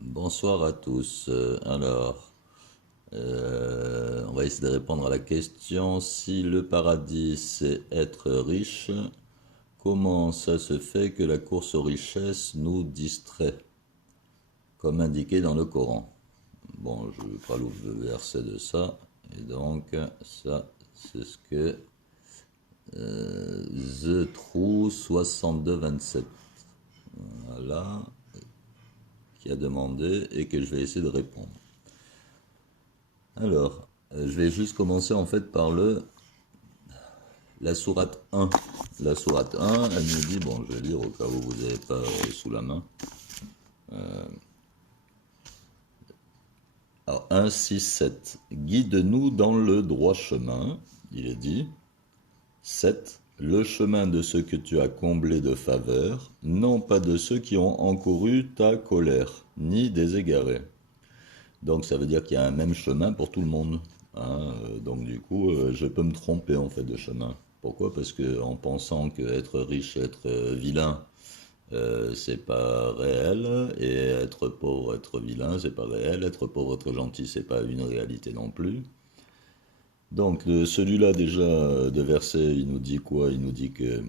Bonsoir à tous. On va essayer de répondre à la question si le paradis c'est être riche, comment ça se fait que la course aux richesses nous distrait, comme indiqué dans le Coran? Bon, je ne vais pas l'ouvrir le verset de ça, et donc ça, c'est ce que The True 6227, voilà, qui a demandé et que je vais essayer de répondre. Je vais juste commencer en fait par la sourate 1. La sourate 1, elle nous dit, bon, je vais lire au cas où vous n'avez pas sous la main. Alors, 1, 6, 7. Guide-nous dans le droit chemin, il est dit. 7. Le chemin de ceux que tu as comblés de faveur, non pas de ceux qui ont encouru ta colère, ni des égarés. Donc ça veut dire qu'il y a un même chemin pour tout le monde, hein. Donc du coup, je peux me tromper en fait de chemin. Pourquoi? Parce que en pensant que être riche, être vilain, c'est pas réel, et être pauvre, être vilain, c'est pas réel, être pauvre, être gentil, c'est pas une réalité non plus. Donc celui-là déjà de verset, il nous dit quoi? Il nous dit que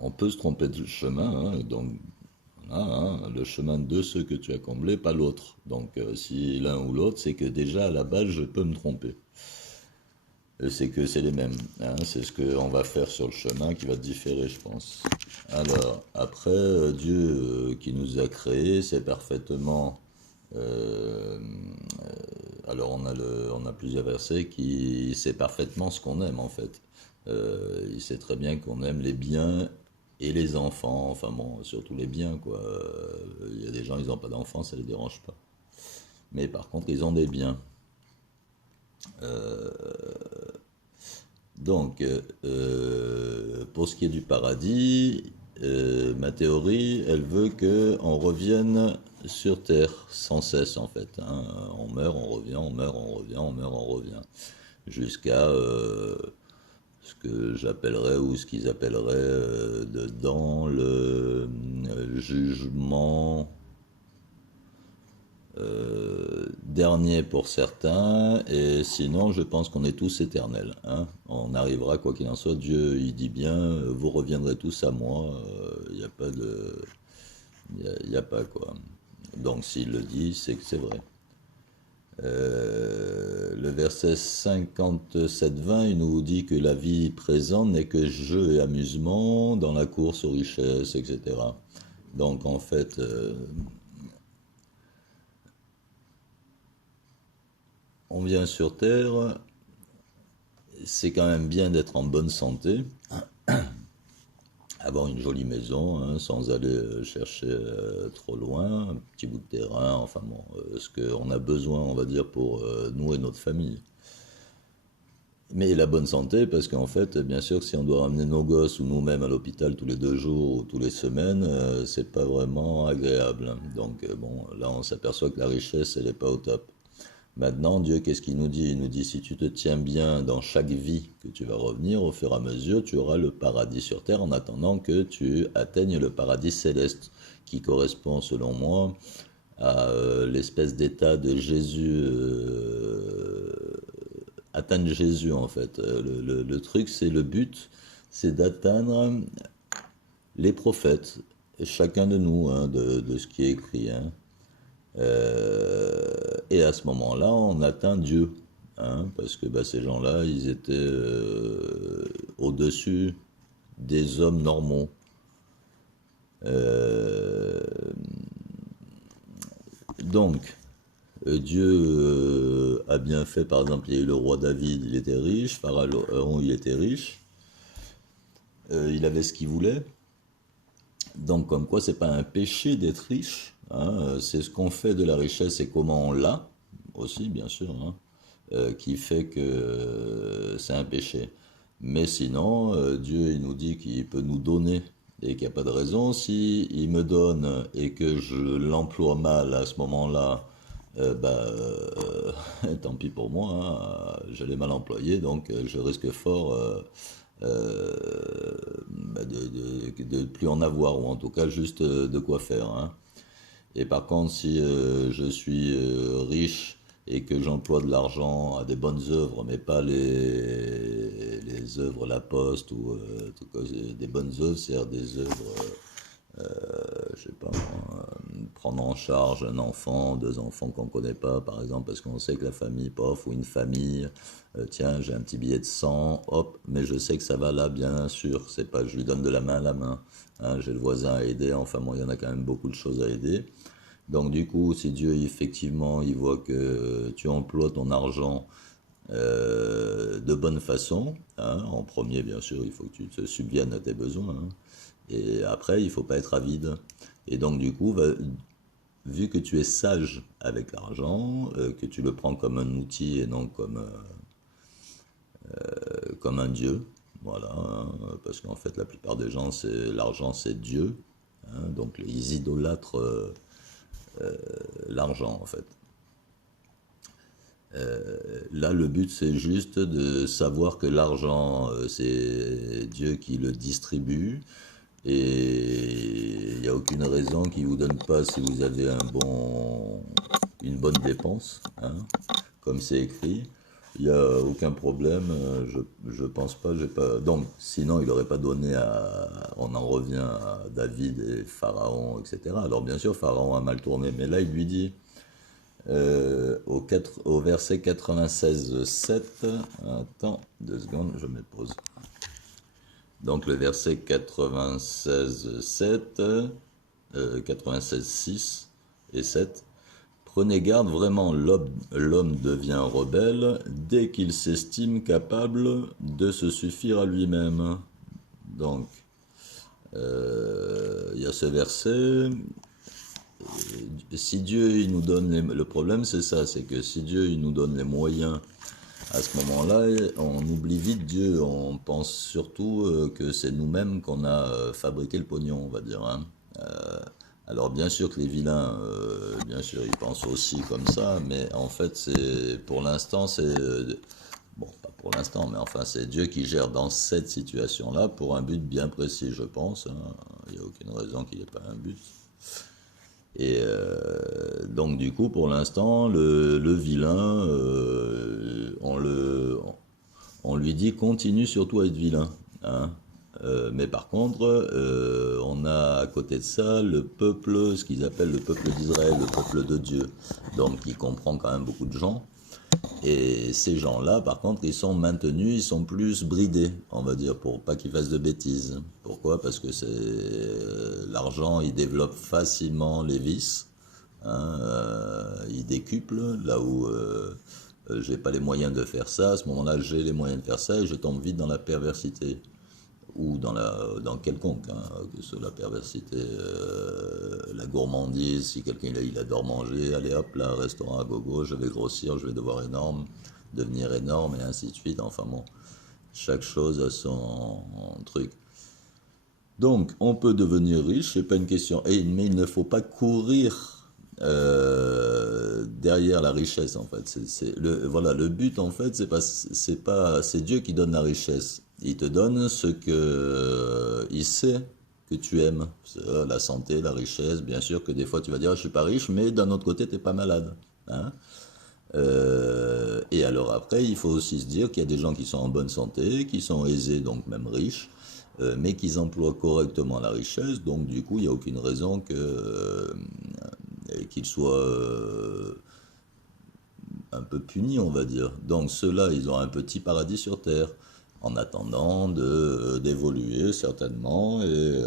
on peut se tromper de chemin, hein. Donc voilà, hein, le chemin de ceux que tu as comblés, pas l'autre. Donc si l'un ou l'autre, c'est que déjà à la base je peux me tromper. C'est que c'est les mêmes, hein. C'est ce qu'on va faire sur le chemin qui va différer, je pense. Alors, après, Dieu qui nous a créés, c'est parfaitement. euh, alors, on a plusieurs versets qui sait parfaitement ce qu'on aime en fait. Il sait très bien qu'on aime les biens et les enfants, enfin bon, surtout les biens quoi. Il y a des gens, ils n'ont pas d'enfants, ça les dérange pas. Mais par contre, ils ont des biens. Donc, pour ce qui est du paradis, ma théorie, elle veut que on revienne sur Terre sans cesse en fait, hein. On meurt, on revient, on meurt, on revient, on meurt, on revient, jusqu'à ce que j'appellerais ou ce qu'ils appelleraient dedans le jugement dernier pour certains, et sinon je pense qu'on est tous éternels, hein. On arrivera, quoi qu'il en soit, Dieu il dit bien, vous reviendrez tous à moi, il n'y a pas de... Il a pas quoi. Donc s'il le dit, c'est que c'est vrai. Le verset 57-20, il nous dit que la vie présente n'est que jeu et amusement dans la course aux richesses, etc. Donc en fait, on vient sur Terre, c'est quand même bien d'être en bonne santé, avoir une jolie maison, hein, sans aller chercher trop loin, un petit bout de terrain, enfin bon, ce qu'on a besoin, on va dire, pour nous et notre famille. Mais la bonne santé, parce qu'en fait, bien sûr, que si on doit ramener nos gosses ou nous-mêmes à l'hôpital tous les 2 jours ou tous les semaines, c'est pas vraiment agréable, hein. Donc bon, là, on s'aperçoit que la richesse, elle est pas au top. Maintenant, Dieu, qu'est-ce qu'il nous dit? Il nous dit, si tu te tiens bien dans chaque vie que tu vas revenir, au fur et à mesure, tu auras le paradis sur terre en attendant que tu atteignes le paradis céleste, qui correspond, selon moi, à l'espèce d'état de Jésus, atteindre Jésus en fait. Le truc, c'est le but, c'est d'atteindre les prophètes, chacun de nous, hein, de ce qui est écrit, hein. Et à ce moment-là, on atteint Dieu, hein, parce que bah, ces gens-là, ils étaient au-dessus des hommes normaux. Euh, donc, Dieu a bien fait, par exemple, il y a eu le roi David, il était riche, Pharaon, il était riche, il avait ce qu'il voulait. Donc, comme quoi, c'est pas un péché d'être riche, hein, c'est ce qu'on fait de la richesse et comment on l'a, aussi, bien sûr, hein, qui fait que c'est un péché. Mais sinon, Dieu, il nous dit qu'il peut nous donner et qu'il n'y a pas de raison. Si il me donne et que je l'emploie mal à ce moment-là, tant pis pour moi, hein, je l'ai mal employé, donc je risque fort de plus en avoir, ou en tout cas juste de quoi faire, hein. Et par contre, si je suis riche et que j'emploie de l'argent à des bonnes œuvres, mais pas les œuvres La Poste ou des bonnes œuvres, c'est-à-dire des œuvres je sais pas moi, prendre en charge un enfant, deux enfants qu'on connaît pas, par exemple, parce qu'on sait que la famille, pof, ou une famille, tiens, j'ai un petit billet de 100, hop, mais je sais que ça va là, bien sûr, c'est pas, je lui donne de la main à la main, hein, j'ai le voisin à aider, enfin, bon, il y en a quand même beaucoup de choses à aider. Donc, du coup, si Dieu, effectivement, il voit que tu emploies ton argent de bonne façon, hein, en premier, bien sûr, il faut que tu te subviennes à tes besoins, hein. Et après, il faut pas être avide. Et donc, du coup, vu que tu es sage avec l'argent, que tu le prends comme un outil et non comme un dieu, voilà, hein, parce qu'en fait, la plupart des gens, c'est l'argent, c'est Dieu, hein, donc ils idolâtrent l'argent, en fait. Là, le but, c'est juste de savoir que l'argent, c'est Dieu qui le distribue. Et il n'y a aucune raison qui vous donne pas si vous avez une bonne dépense, hein, comme c'est écrit. Il n'y a aucun problème, je pense pas, j'ai pas. Donc, sinon, il n'aurait pas donné on en revient à David et Pharaon, etc. Alors, bien sûr, Pharaon a mal tourné, mais là, il lui dit, au verset 96, 7, attends, 2 secondes, je me pose. Donc le verset 96, 7, 96, 6 et 7. Prenez garde, vraiment l'homme devient rebelle dès qu'il s'estime capable de se suffire à lui-même. Donc, il y a ce verset. Si Dieu il nous donne le problème, c'est ça, c'est que si Dieu il nous donne les moyens à ce moment-là, on oublie vite Dieu, on pense surtout que c'est nous-mêmes qu'on a fabriqué le pognon, on va dire, hein. Alors bien sûr que les vilains, bien sûr, ils pensent aussi comme ça, mais en fait, c'est pour l'instant, c'est bon, pas pour l'instant, mais enfin, c'est Dieu qui gère dans cette situation-là pour un but bien précis, je pense, hein. Il n'y a aucune raison qu'il n'y ait pas un but. Et donc du coup, pour l'instant, le vilain, on lui dit continue surtout à être vilain, hein. Mais par contre, on a à côté de ça le peuple, ce qu'ils appellent le peuple d'Israël, le peuple de Dieu, donc qui comprend quand même beaucoup de gens. Et ces gens-là, par contre, ils sont maintenus, ils sont plus bridés, on va dire, pour pas qu'ils fassent de bêtises. Pourquoi? Parce que c'est l'argent, il développe facilement les vices, hein, il décuple, là où j'ai pas les moyens de faire ça, à ce moment-là, j'ai les moyens de faire ça et je tombe vite dans la perversité ou dans quelconque, hein, que ce soit la perversité, la gourmandise, si quelqu'un il adore manger, allez hop là, restaurant à gogo, je vais grossir, je vais devenir énorme et ainsi de suite, enfin bon, chaque chose a son truc. Donc, on peut devenir riche, c'est pas une question, mais il ne faut pas courir derrière la richesse en fait. Voilà, le but en fait, c'est Dieu qui donne la richesse. Il te donne ce que il sait que tu aimes, la santé, la richesse. Bien sûr que des fois tu vas dire, ah, je suis pas riche, mais d'un autre côté t'es pas malade, hein. Et alors après, il faut aussi se dire qu'il y a des gens qui sont en bonne santé, qui sont aisés, donc même riches, mais qui emploient correctement la richesse. Donc du coup, il n'y a aucune raison qu'ils soient un peu punis, on va dire. Donc ceux-là, ils ont un petit paradis sur terre, en attendant d'évoluer certainement et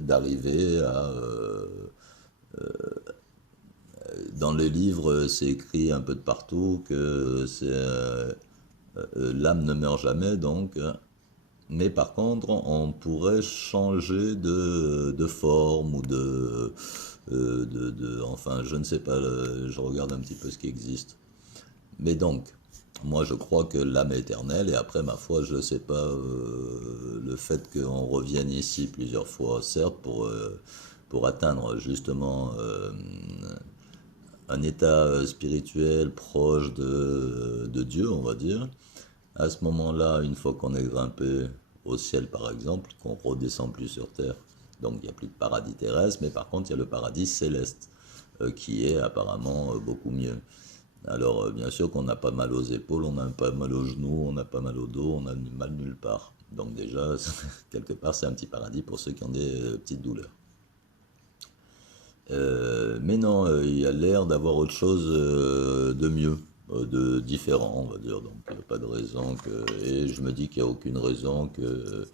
d'arriver à dans le livre, c'est écrit un peu de partout que l'âme ne meurt jamais, donc. Mais par contre, on pourrait changer de forme ou enfin, je ne sais pas. Je regarde un petit peu ce qui existe. Mais donc, moi, je crois que l'âme est éternelle. Et après, ma foi, je ne sais pas le fait qu'on revienne ici plusieurs fois, certes, pour atteindre justement un état spirituel proche de Dieu, on va dire. À ce moment-là, une fois qu'on est grimpé au ciel, par exemple, qu'on redescend plus sur terre, Donc il n'y a plus de paradis terrestre, mais par contre il y a le paradis céleste, qui est apparemment beaucoup mieux. Alors bien sûr qu'on n'a pas mal aux épaules, on n'a pas mal aux genoux, on n'a pas mal au dos, on a mal nulle part. Donc déjà, quelque part, c'est un petit paradis pour ceux qui ont des petites douleurs. Mais non, il y a l'air d'avoir autre chose de mieux, de différent, on va dire. Donc, il n'y a pas de raison que. Et je me dis qu'il n'y a aucune raison que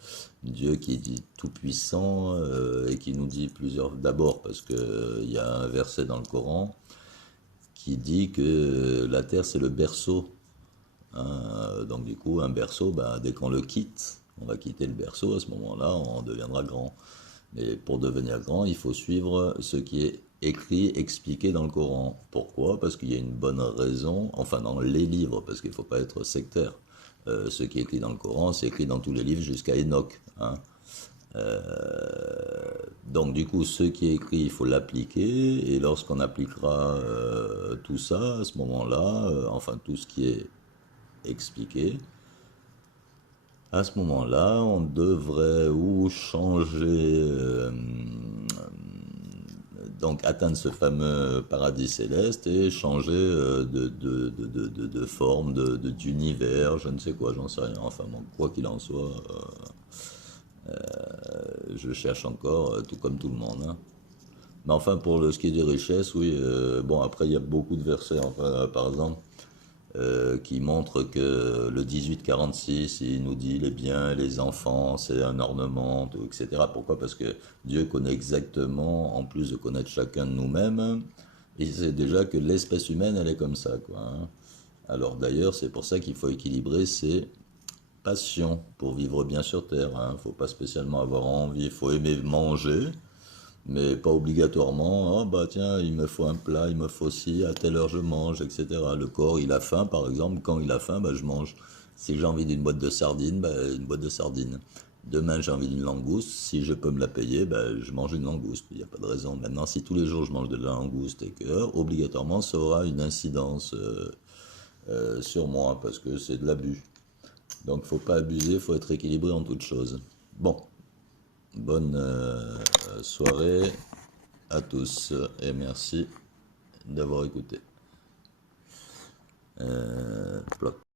Dieu qui est dit tout-puissant et qui nous dit plusieurs. D'abord, parce qu'il y a un verset dans le Coran qui dit que la terre c'est le berceau. Hein. Donc, du coup, un berceau, bah, dès qu'on le quitte, on va quitter le berceau, à ce moment-là, on deviendra grand. Mais pour devenir grand, il faut suivre ce qui est écrit, expliqué dans le Coran. Pourquoi? Parce qu'il y a une bonne raison, enfin dans les livres, parce qu'il ne faut pas être sectaire. Ce qui est écrit dans le Coran, c'est écrit dans tous les livres jusqu'à Enoch. Hein. Euh, donc du coup, ce qui est écrit, il faut l'appliquer, et lorsqu'on appliquera tout ça, à ce moment-là, enfin tout ce qui est expliqué, à ce moment-là, on devrait ou changer, donc atteindre ce fameux paradis céleste et changer de forme, d'univers, je ne sais quoi, j'en sais rien. Enfin bon, quoi qu'il en soit, je cherche encore, tout comme tout le monde. Hein. Mais enfin, pour ce qui est des richesses, oui, bon, après, il y a beaucoup de versets, enfin, par exemple, qui montre que le 1846, il nous dit les biens et les enfants, c'est un ornement, tout, etc. Pourquoi? Parce que Dieu connaît exactement, en plus de connaître chacun de nous-mêmes, il sait déjà que l'espèce humaine, elle est comme ça, quoi. Hein. Alors d'ailleurs, c'est pour ça qu'il faut équilibrer ses passions pour vivre bien sur Terre. Hein. Faut pas spécialement avoir envie, il faut aimer manger, mais pas obligatoirement, oh bah tiens, il me faut un plat, il me faut ci, à telle heure je mange, etc. Le corps, il a faim, par exemple, quand il a faim, bah je mange. Si j'ai envie d'une boîte de sardines, bah une boîte de sardines. Demain, j'ai envie d'une langouste, si je peux me la payer, bah je mange une langouste, il n'y a pas de raison. Maintenant, si tous les jours je mange de la langouste et que, obligatoirement, ça aura une incidence sur moi, parce que c'est de l'abus. Donc, faut pas abuser, faut être équilibré en toutes choses. Bon, bonne soirée à tous et merci d'avoir écouté. Plot.